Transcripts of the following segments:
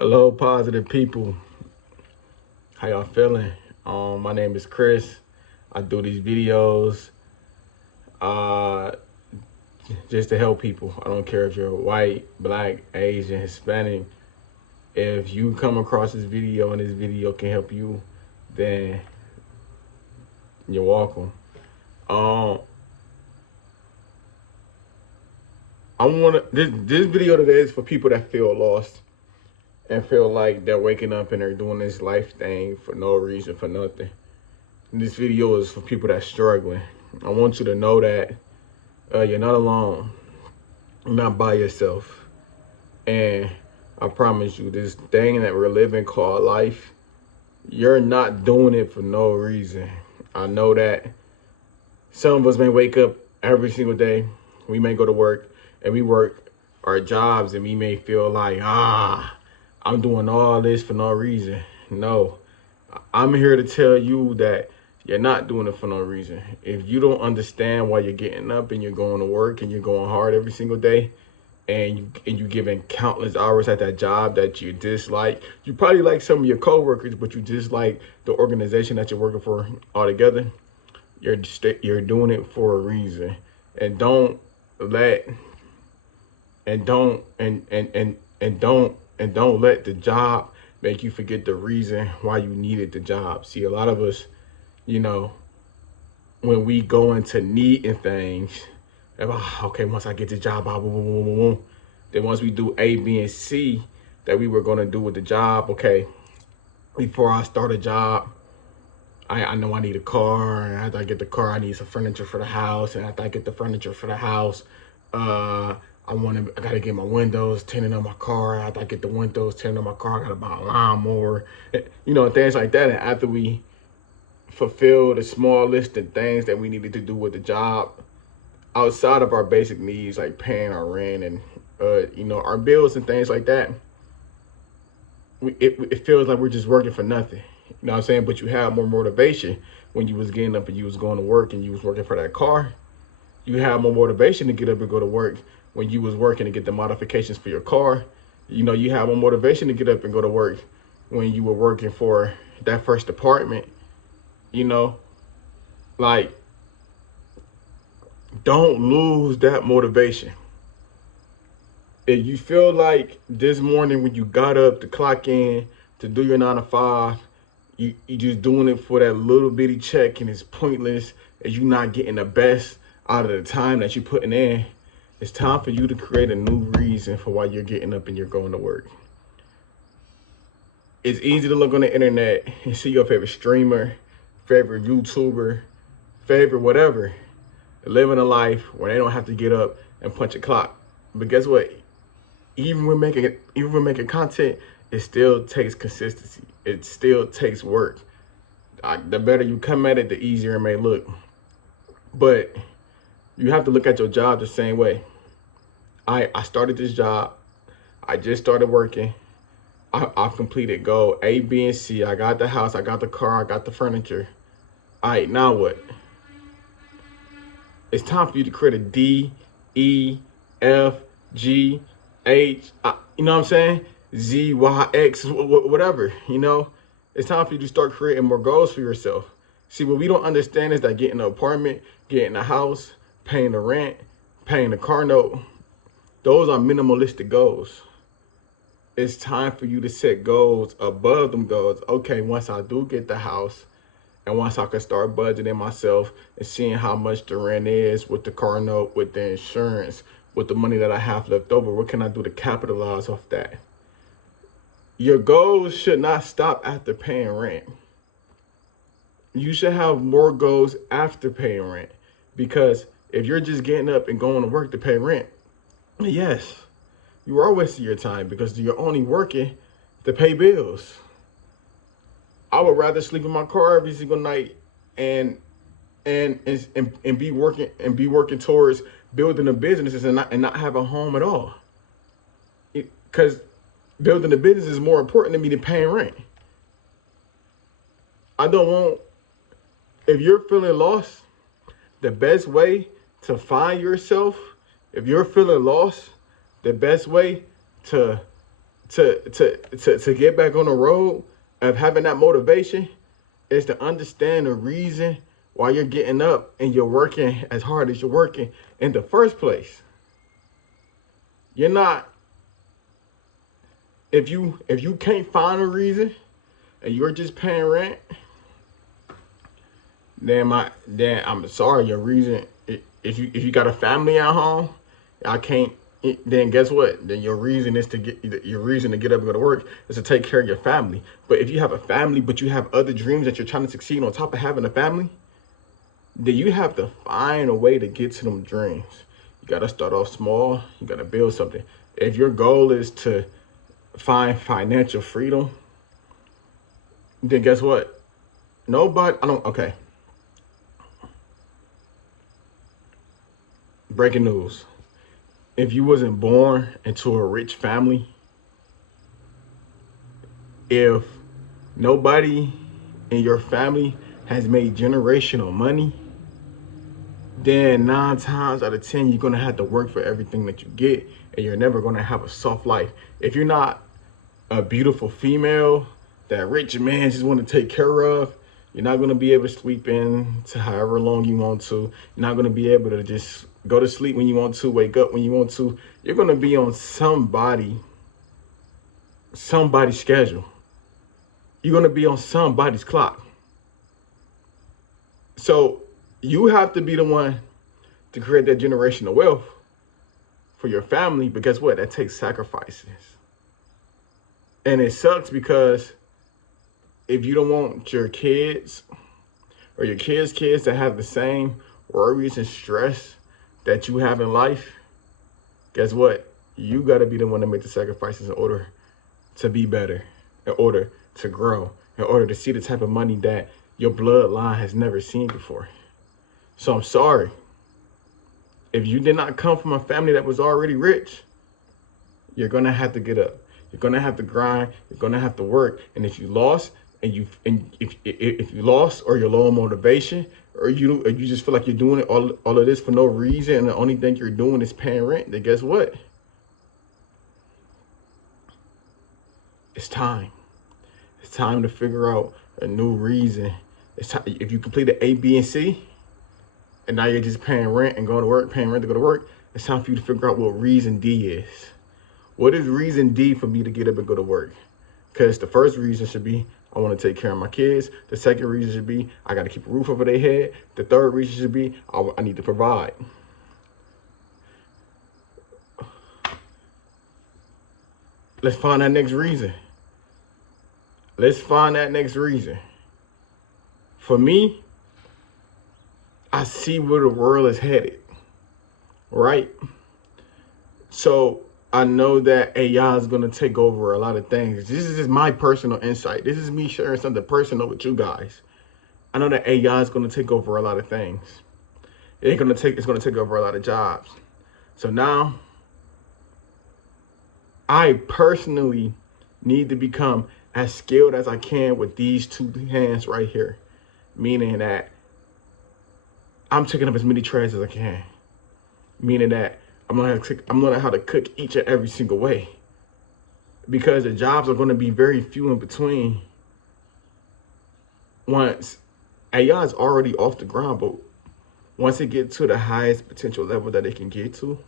Hello, positive people. How y'all feeling? My name is Chris. I do these videos uh, just to help people. I don't care if you're white, black, Asian, Hispanic. If you come across this video and this video can help you, then you're welcome. Um, this video today is for people that feel lost and feel like they're waking up and they're doing this life thing for no reason, for nothing. And this video is for people that's struggling. I want you to know that you're not alone. You're not by yourself. And I promise you, this thing that we're living called life, you're not doing it for no reason. I know that some of us may wake up every single day. We may go to work and we work our jobs and we may feel like, I'm doing all this for no reason. No, I'm here to tell you that you're not doing it for no reason. If you don't understand why you're getting up and you're going to work and you're going hard every single day, and you giving countless hours at that job that you dislike, you probably like some of your coworkers, but you dislike the organization that you're working for altogether. You're doing it for a reason, and don't let the job make you forget the reason why you needed the job. See, a lot of us, when we go into needing things, okay, once I get the job, boom, boom, boom, boom, boom. Then once we do A, B, and C that we were gonna do with the job, okay, before I start a job, I know I need a car, and after I get the car, I need some furniture for the house, and after I get the furniture for the house, I gotta get my windows tinted on my car. After I get the windows tinted on my car, I gotta buy a lawnmower, things like that. And after we fulfill the small list of things that we needed to do with the job, outside of our basic needs like paying our rent and our bills and things like that, it feels like we're just working for nothing. You know what I'm saying? But you have more motivation when you was getting up and you was going to work and you was working for that car. You have more motivation to get up and go to work when you was working to get the modifications for your car. You have more motivation to get up and go to work when you were working for that first apartment. Like, don't lose that motivation. If you feel like this morning when you got up to clock in to do your 9 to 5, you just doing it for that little bitty check and it's pointless, and you not getting the best out of the time that you're putting in, it's time for you to create a new reason for why you're getting up and you're going to work. It's easy to look on the internet and see your favorite streamer, favorite YouTuber, favorite whatever, living a life where they don't have to get up and punch a clock. But guess what? Even when making content, it still takes consistency. It still takes work. The better you come at it, the easier it may look. But you have to look at your job the same way. I started this job. I just started working. I've completed goal A, B, and C. I got the house. I got the car. I got the furniture. All right, now what? It's time for you to create a D, E, F, G, H, you know what I'm saying? Z, Y, X, whatever, It's time for you to start creating more goals for yourself. See, what we don't understand is that getting an apartment, getting a house, paying the rent, paying the car note, those are minimalistic goals. It's time for you to set goals above them goals. Okay, once I do get the house, and once I can start budgeting myself and seeing how much the rent is with the car note, with the insurance, with the money that I have left over, what can I do to capitalize off that? Your goals should not stop after paying rent. You should have more goals after paying rent, because if you're just getting up and going to work to pay rent, yes, you are wasting your time because you're only working to pay bills. I would rather sleep in my car every single night and be working towards building a business and not have a home at all. Because building a business is more important to me than paying rent. If you're feeling lost, the best way to find yourself, if you're feeling lost, the best way to to get back on the road of having that motivation is to understand the reason why you're getting up and you're working as hard as you're working in the first place. You're not, if you can't find a reason and you're just paying rent, then I'm sorry, your reason, if you got a family at home, I can't, then guess what? Then your reason to get up and go to work is to take care of your family. But if you have a family, but you have other dreams that you're trying to succeed on top of having a family, then you have to find a way to get to them dreams. You got to start off small. You got to build something. If your goal is to find financial freedom, then guess what? Okay. Breaking news. If you wasn't born into a rich family, if nobody in your family has made generational money, then 9 times out of 10, you're going to have to work for everything that you get, and you're never going to have a soft life. If you're not a beautiful female that rich man just want to take care of, you're not going to be able to sleep in to however long you want to. You're not going to be able to just go to sleep when you want to, wake up when you want to. You're going to be on somebody's schedule. You're going to be on somebody's clock. So you have to be the one to create that generational wealth for your family. But guess what? That takes sacrifices. And it sucks because if you don't want your kids or your kids' kids to have the same worries and stress that you have in life, guess what? You got to be the one to make the sacrifices in order to be better, in order to grow, in order to see the type of money that your bloodline has never seen before. So I'm sorry. If you did not come from a family that was already rich, you're going to have to get up. You're going to have to grind. You're going to have to work. And if you lost, if you lost or you're low on motivation, or you just feel like you're doing it all of this for no reason, and the only thing you're doing is paying rent, then guess what? It's time. It's time to figure out a new reason. It's time. If you completed A, B, and C, and now you're just paying rent and going to work, paying rent to go to work, it's time for you to figure out what reason D is. What is reason D for me to get up and go to work? Because the first reason should be, I want to take care of my kids. The second reason should be, I got to keep a roof over their head. The third reason should be, I need to provide. Let's find that next reason. Let's find that next reason. For me, I see where the world is headed, right? So I know that AI is going to take over a lot of things. This is just my personal insight. This is me sharing something personal with you guys. I know that AI is going to take over a lot of things. It's going to take over a lot of jobs. So now I personally need to become as skilled as I can with these two hands right here. Meaning that I'm taking up as many trays as I can. Meaning that I'm learning how to cook each and every single way, because the jobs are going to be very few in between. Once AI is already off the ground, but once it gets to the highest potential level that it can get to,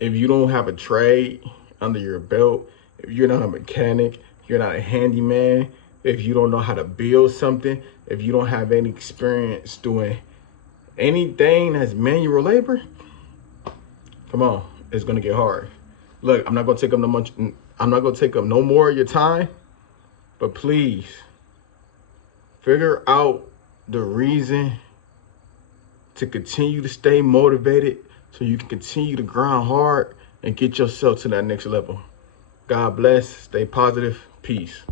if you don't have a trade under your belt, if you're not a mechanic, if you're not a handyman, if you don't know how to build something, if you don't have any experience doing anything that's manual labor, come on, it's gonna get hard. Look, I'm not gonna take up no more of your time, but please figure out the reason to continue to stay motivated so you can continue to grind hard and get yourself to that next level. God bless, stay positive, peace.